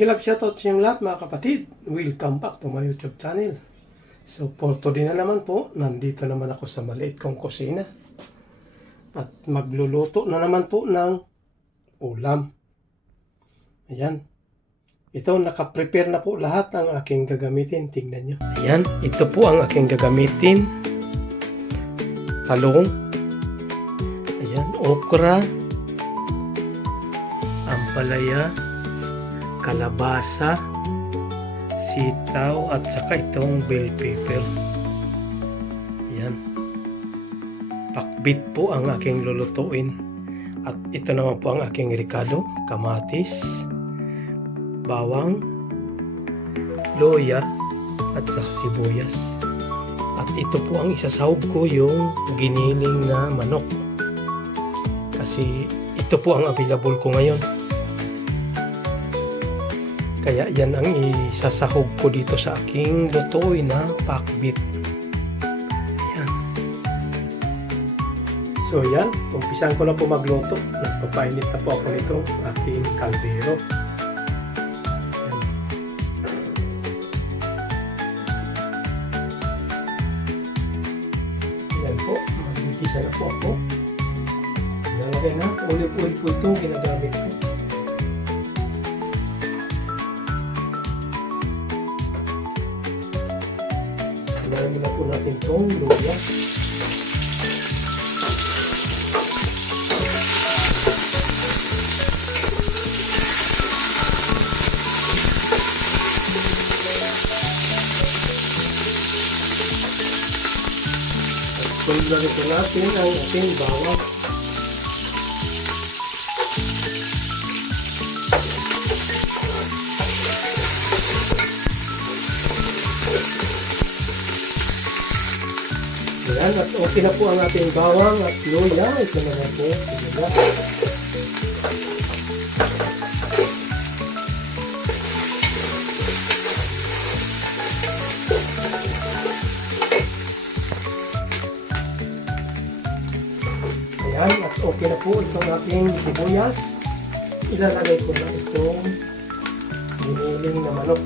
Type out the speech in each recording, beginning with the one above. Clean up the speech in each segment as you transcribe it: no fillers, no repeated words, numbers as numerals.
Big love shoutout sa inyong lahat mga kapatid. Welcome back to my YouTube channel. So for today na naman po, nandito naman ako sa maliit kong kusina. At magluluto na naman po ng ulam. Ayan. Ito, nakaprepare na po lahat ng aking gagamitin. Tingnan nyo. Ayan, ito po ang aking gagamitin. Talong. Ayan, okra. Ampalaya. Kalabasa, sitaw at saka itong bell pepper. Ayan. Pakbit po ang aking lulutuin. At ito naman po ang aking ricado, kamatis, bawang, loya at saka sibuyas. At ito po ang isasahog ko, yung giniling na manok. Kasi ito po ang available ko ngayon. Kaya yan ang isasahog ko dito sa aking lutuin na pakbit. Ayan. So yan, umpisan ko na po magluto. Nagpapainit na po ako nito aking kaldero. Ayan. Ayan po, magigisa na po ako. Nalagay na, olive oil po ito ginagamit ko. Lagyan muna po natin itong luya. At sundan ito natin ang ating bawang. Ayan, at okay na po ang ating bawang at luya. Ito naman po, sinigang. Ayan, at okay na po itong ating sibuyas. Ilalagay ko na itong giniling na manok.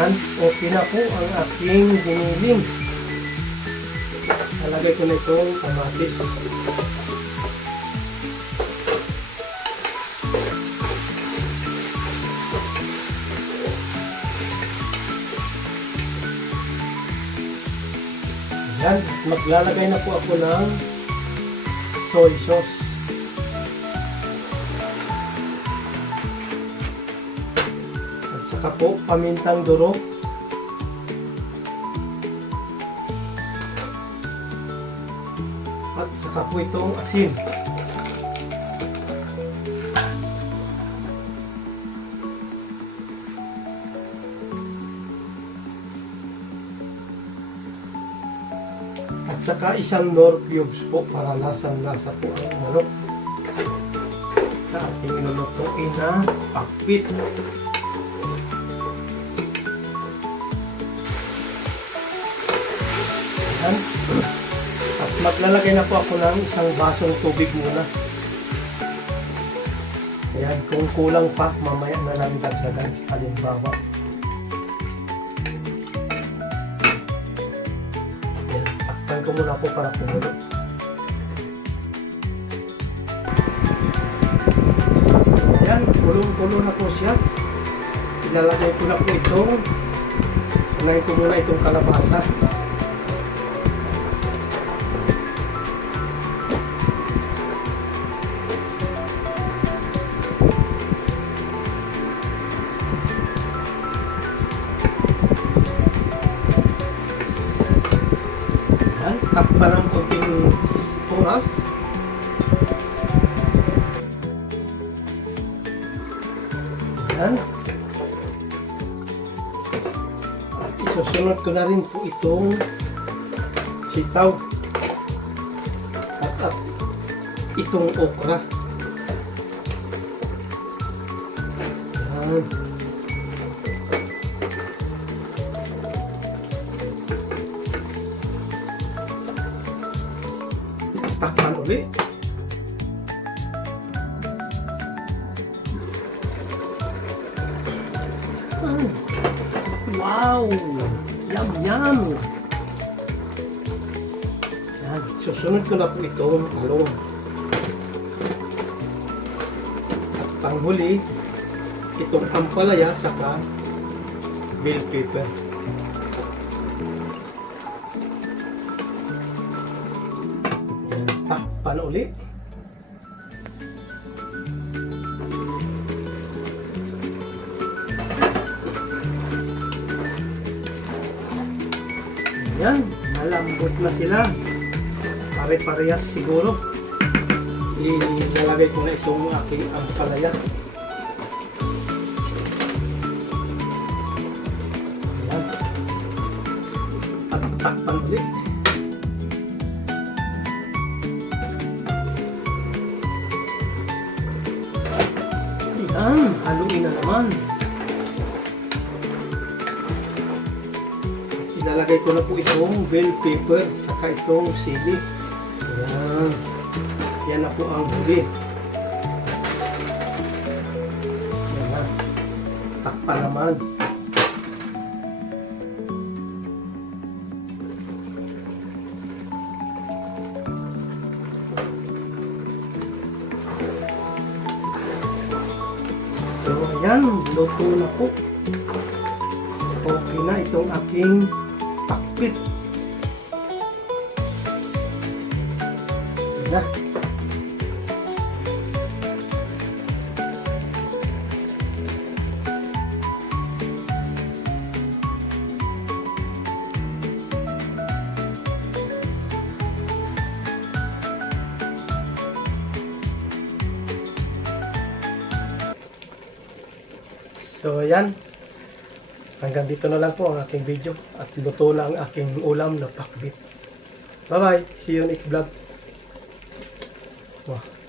Ayan, okay na po ang aking giniling. Nalagay ko na itong kamatis. Ayan, maglalagay na po ako ng soy sauce. Saka po pamintang durog. At saka po itong asin. At saka isang nor cubes po para lasang-lasa po ang manok sa ating lulutuin na pakbit. At maglalagay na po ako ng isang basong tubig muna. Ayan, kung kulang pa, mamaya na lang dagdagan. Halimbawa. Ayan, takpan ko muna po para kumulo. Ayan, kulong-kulo na po siya. Ilalagay ko na po itong, unahin ko muna itong kalabasa. Takpan ng konting oras. Ayan. At isusunod ko na rin po itong sitaw. At itong okra. Yan. Takpan ulit. Wow! Yum, yum! Yan. Susunod ko na po itong talong. At panghuli, itong ampalaya saka bell pepper. Yan. Takpan ulit. Yan, malambot na sila. Pare-parehas siguro. Ilalagay ko na itong aking ampalaya. Yan. At takpan ulit. Ayan, haluin na naman. Ilalagay ko na po itong bell pepper saka itong sili. Ayan. Yan na po ang huli. Yan na. Takpan naman. So ayan, luto na po. Okay na itong aking pakbit. Ayan na. So ayan. Hanggang dito na lang po ang aking video at luto na ang aking ulam na pakbit. Bye bye! See you next vlog. Wow.